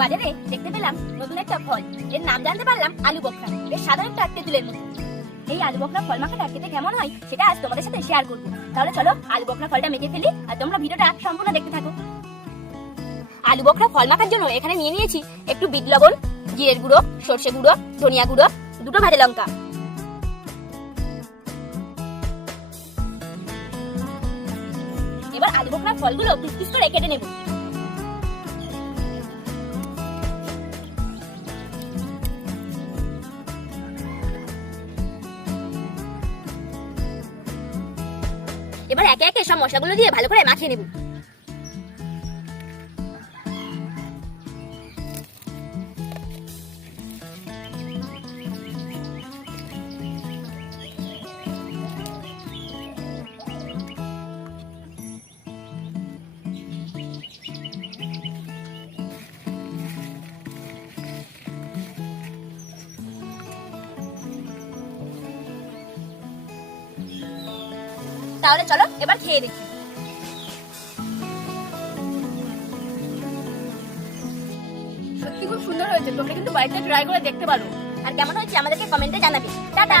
বাজারে দেখতে পেলাম নতুন একটা ফল, এর নাম জানতে পারলাম আলু বখরা। বেশ সাধারণ একটা তেঁতুলের মতো। এই আলু বখরা ফল মাখাটা খেতে কেমন হয় সেটা আজ তোমাদের সাথে শেয়ার করবো। তাহলে চলো আলু বখরা ফলটা মেখে ফেলি, আর তোমরা ভিডিওটা সম্পূর্ণ দেখতে থাকো। আলু বখরা ফল মাখার জন্য এখানে নিয়ে নিয়েছি একটু বিট লবণ, জিরের গুঁড়ো, সর্ষে গুঁড়ো, ধনিয়া গুঁড়ো, দুটো ভাজা লঙ্কা। এবার আলু বখরা ফলগুলো পিস পিস করে কেটে নেব। এবার একে একে সব মশলাগুলো দিয়ে ভালো করে মাখিয়ে নেব। তাহলে চলো এবার খেয়ে দেখি। সত্যি খুব সুন্দর হয়েছে, তোমরা কিন্তু বাড়িতে ট্রাই করে দেখতে পারো। আর কেমন হয়েছে আমাদেরকে কমেন্টে জানাবে। টাটা।